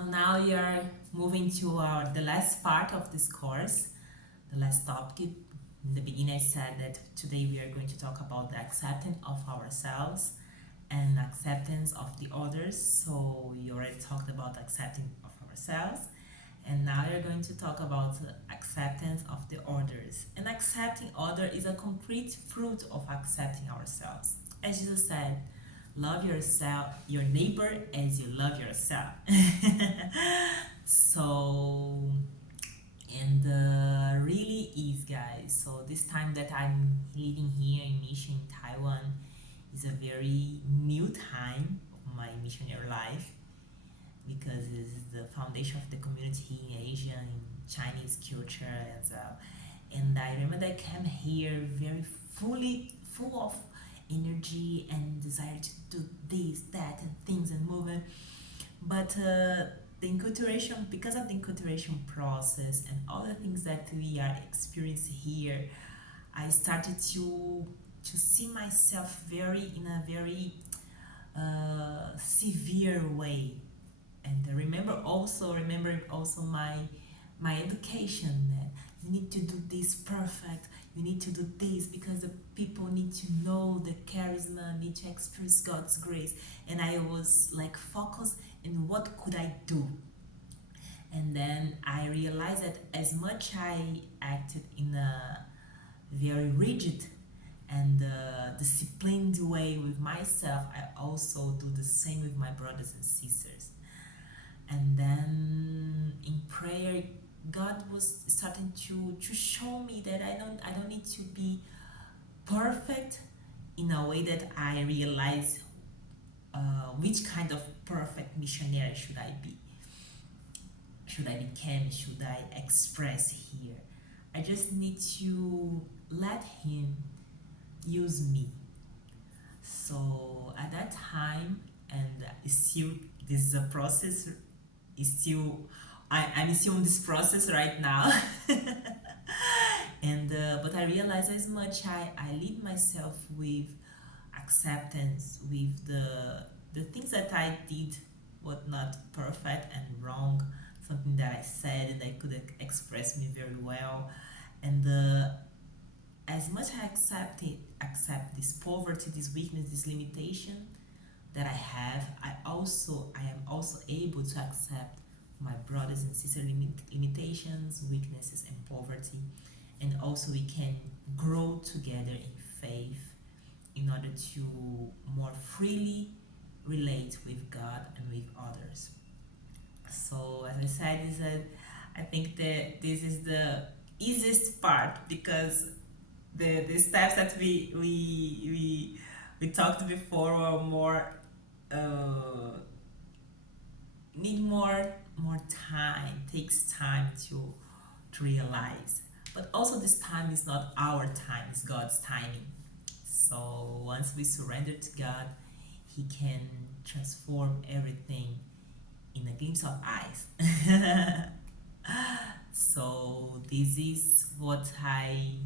So now we are moving to the last part of this course, the last topic. In the beginning, I said that today we are going to talk about the acceptance of ourselves and acceptance of the others. So we already talked about accepting of ourselves, and now we are going to talk about acceptance of the others. And accepting other is a concrete fruit of accepting ourselves. As Jesus said, love yourself, your neighbor as you love yourself. So, and really is, guys. So this time that I'm living here in mission in Taiwan is a very new time of my missionary life because it's the foundation of the community in Asia, in Chinese culture as well. And I remember that I came here very full of energy and desire to do this, that, and things and movement. But the inculturation, because of the inculturation process and all the things that we are experiencing here, I started to see myself very in a very severe way. And remembering also my education, that you need to do this perfect, you need to do this because the people need to know the charisma, need to experience God's grace. And I was like focused in what could I do. And then I realized that as much I acted in a very rigid and disciplined way with myself, I also do the same with my brothers and sisters. And then in prayer, God was starting to show me that I don't need to be perfect in a way that I realize which kind of perfect missionary should I be, should I become, should I express here. I just need to let Him use me. So at that time, and still this is a process, is still I'm still in this process right now. And but I realize as much I lead myself with acceptance, with the things that I did was not perfect and wrong, something that I said and I could express me very well. And as much I accept this poverty, this weakness, this limitation that I have, I am also able to accept my brothers and sisters limitations, weaknesses, and poverty, and also we can grow together in faith in order to more freely relate with God and with others. So as I said, is that I think that this is the easiest part because the steps that we talked before were more need more time, takes time to realize. But also this time is not our time, it's God's timing. So once we surrender to God, He can transform everything in a glimpse of eyes. So this is what I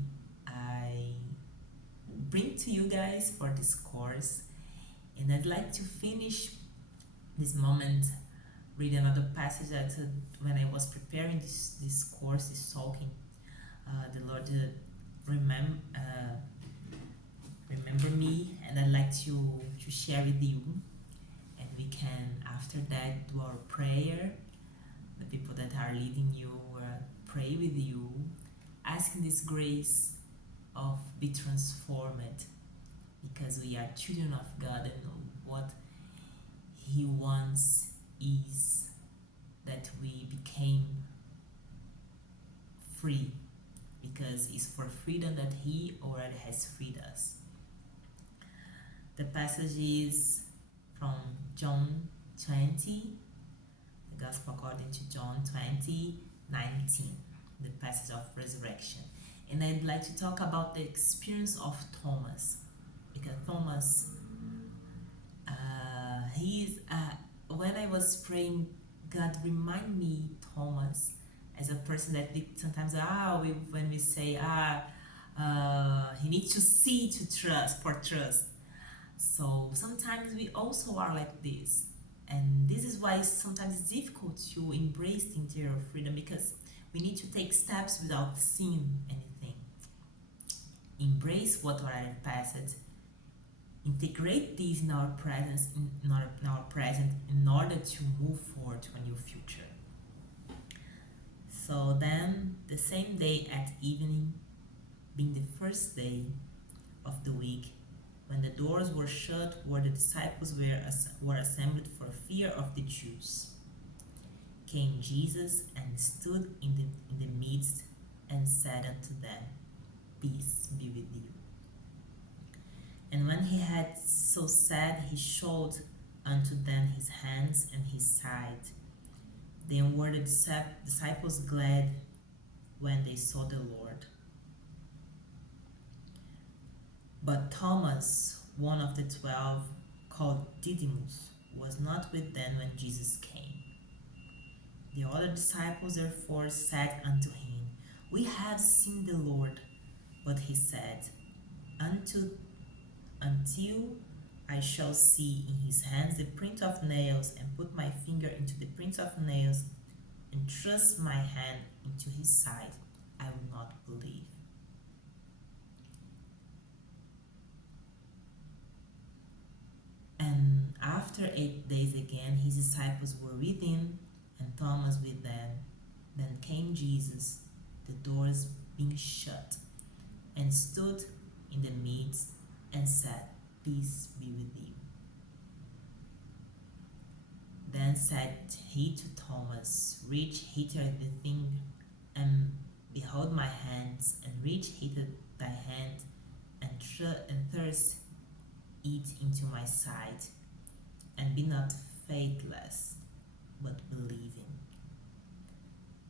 bring to you guys for this course, and I'd like to finish this moment read another passage that when I was preparing this course, this talking, the Lord remember me, and I'd like to share with you, and we can after that do our prayer. The people that are leading you pray with you, asking this grace of be transformed, because we are children of God, and what He wants is that we became free, because it's for freedom that He already has freed us. The passage is from John 20, the Gospel according to John 20:19, the passage of resurrection. And I'd like to talk about the experience of Thomas, because Thomas, when I was praying, God remind me Thomas as a person that we sometimes when we say he needs to see to trust for trust. So sometimes we also are like this. And this is why sometimes it's difficult to embrace the interior freedom, because we need to take steps without seeing anything. Embrace what already passed. Integrate these in our presence, in our present, in order to move forward to a new future. So then, the same day at evening, being the first day of the week, when the doors were shut where the disciples were assembled for fear of the Jews, came Jesus and stood in the midst and said unto them, Peace be with you. And when he had so said, he showed unto them his hands and his side. Then were the disciples glad when they saw the Lord. But Thomas, one of the 12, called Didymus, was not with them when Jesus came. The other disciples therefore said unto him, We have seen the Lord. But he said, Until I shall see in his hands the print of nails, and put my finger into the print of nails, and thrust my hand into his side, I will not believe. And after 8 days again, his disciples were with him, and Thomas with them. Then came Jesus, the doors being shut, and stood in the midst, and said, Peace be with you. Then said he to Thomas, Reach hither the finger, and behold my hands, and reach hither thy hand, and thrust it into my side, and be not faithless, but believing.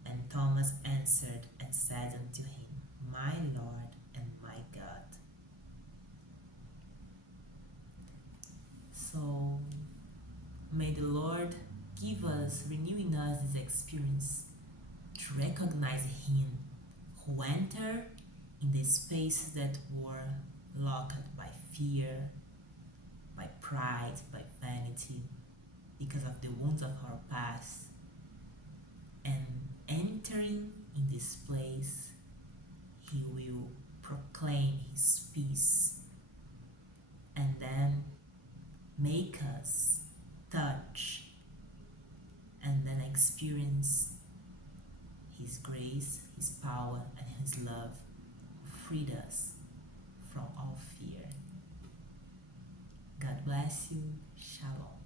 And Thomas answered and said unto him, My Lord and my God. So may the Lord give us, renew in us this experience to recognize Him who entered in the spaces that were locked by fear, by pride, by vanity, because of the wounds of our past. And entering in this place, He will proclaim His peace, and then make us touch and then experience His grace, His power, and His love, who freed us from all fear. God bless you. Shalom.